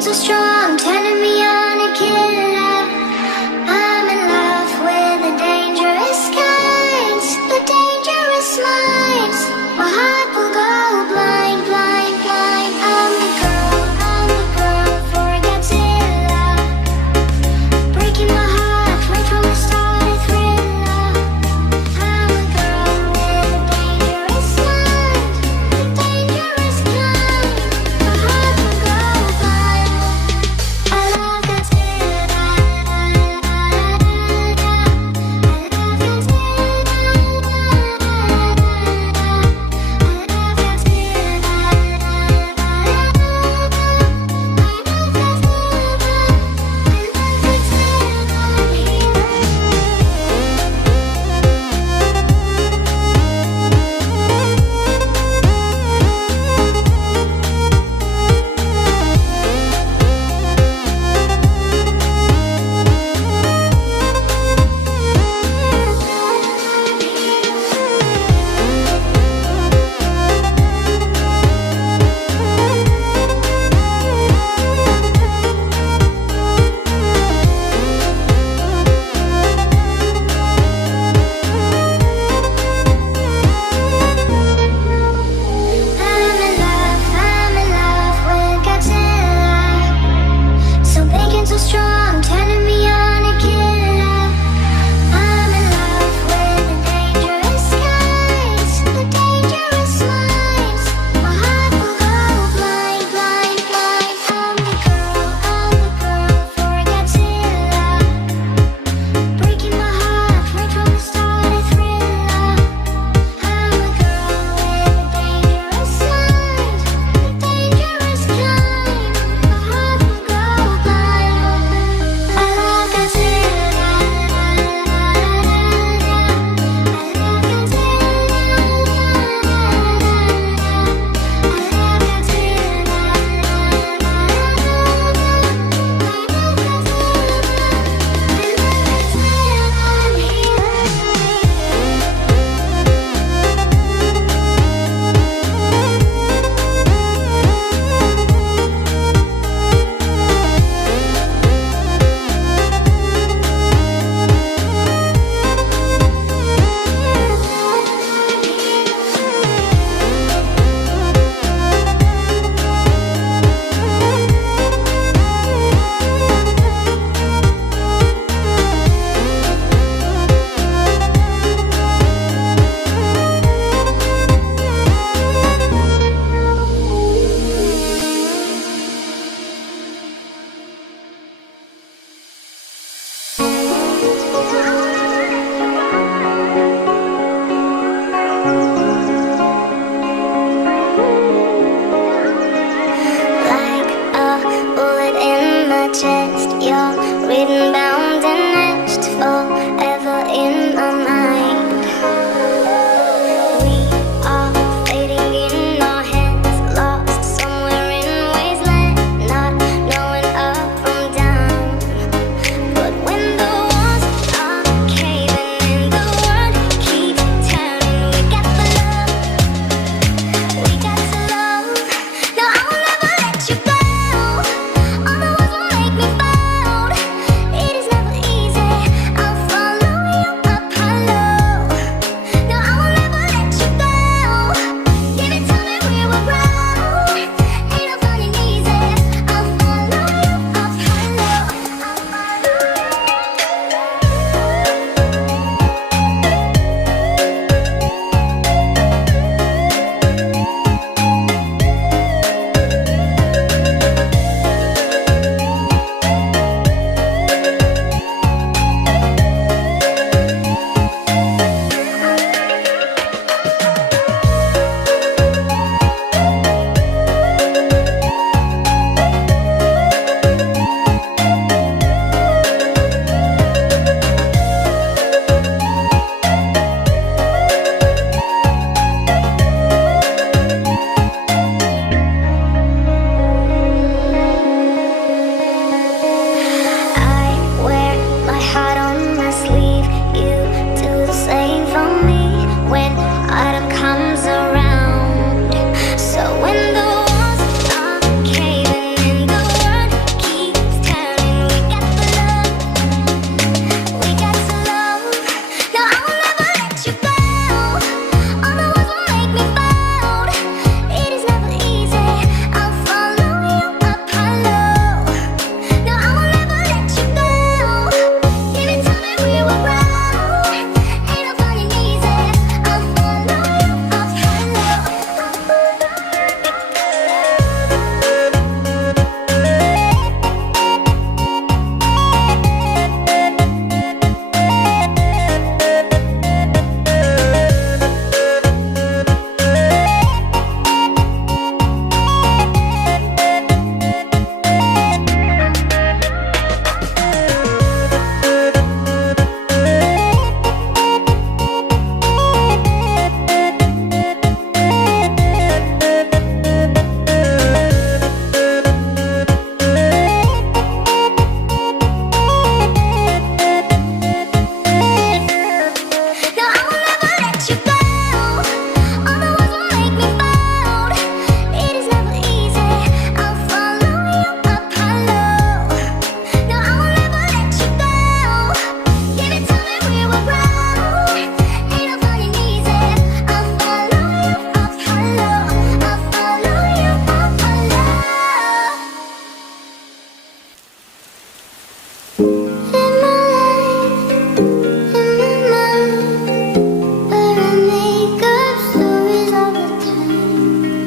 so strong, turning me on a killer. I'm in love with the dangerous kinds, the dangerous minds. My heart will go blind, blind, blind. I'm the girl for a Godzilla, breaking my heart right from the start, a thriller. I'm a girl with a dangerous mind, the dangerous kind. My heart will go blind. I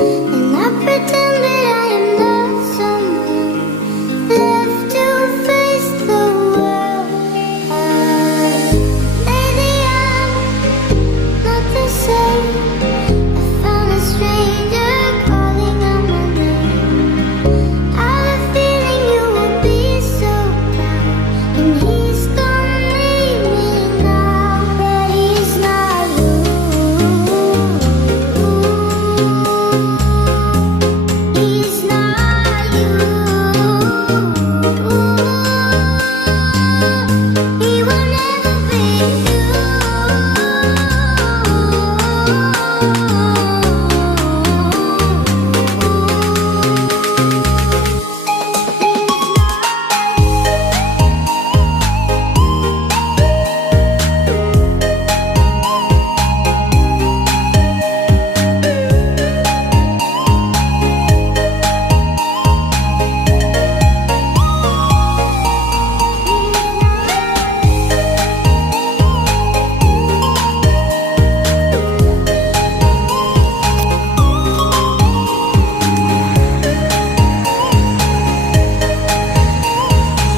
And I pretend that I am not someone left to face the world. Lately I'm not the same. I found a stranger calling out my name. I have a feeling you will be so proud, and he's gonna leave me now. But he's not you. He's not you. He will never be you.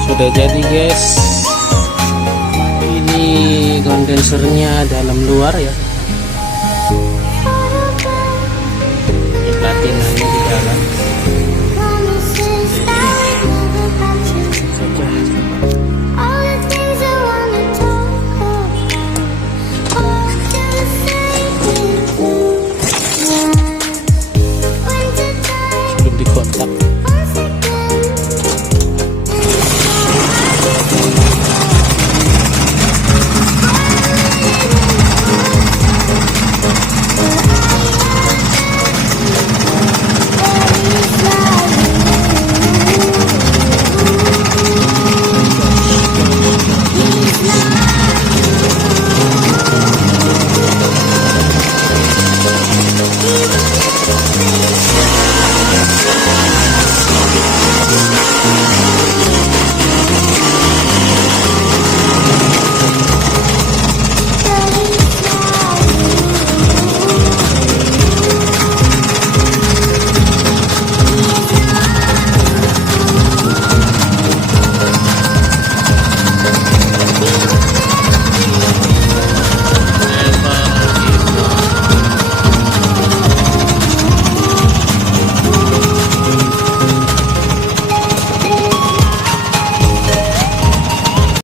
Sudah jadi guys, ini kondensernya dalam luar ya, ini platinanya di dalam. Promises that we never got to. All the things I wanna talk about, all to say with you. Winter time, Belum dikontak. once again. He will never be